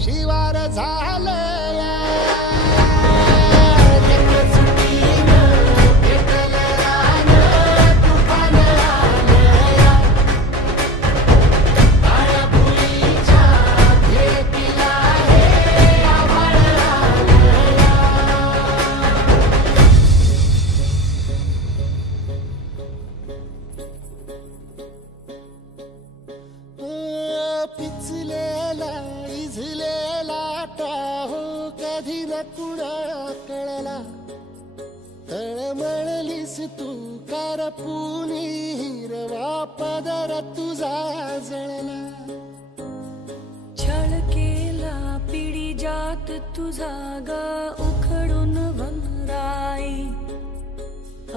शिवार झालं. कधी कळला. तळमळलीस तू करपुनी हिरवा पदर तुझा जळला. छळ केला पिढी जात तुझा ग उखडून वनराई.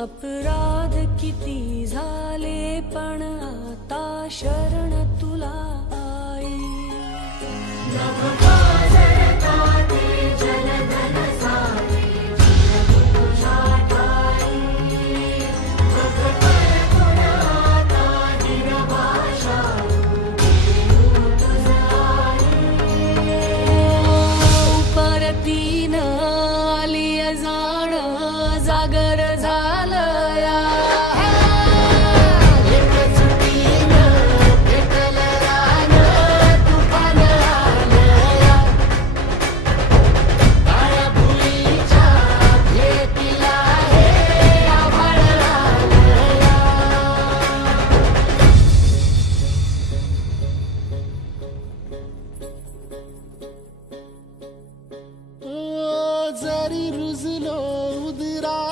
अपराध किती झाले पण आता शरण तुला आई. जागर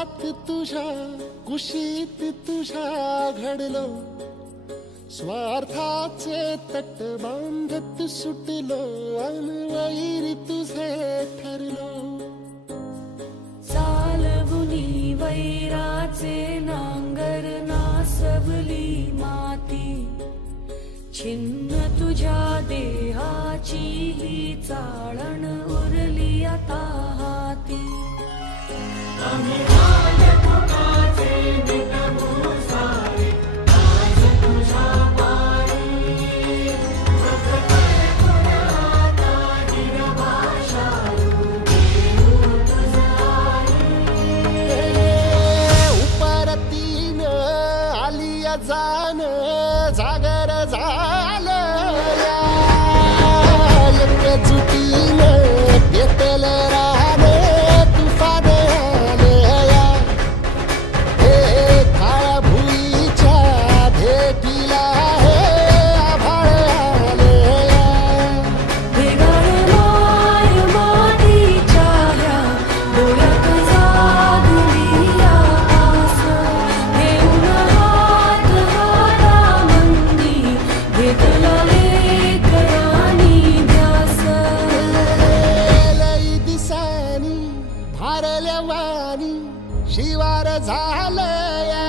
उदरात तुझ्या कुशीत तुझ्या घडलो. स्वार्थाचे तट बांधत सुटलो अनवैर तुझे ठरलो. चालवुनी वैराचे नांगर नासवली माती. छिन्न तुझ्या देहाची ही चाळण उरली आता. हाती अमिराय पुकासे हरल्या वाणी शिवार झालया.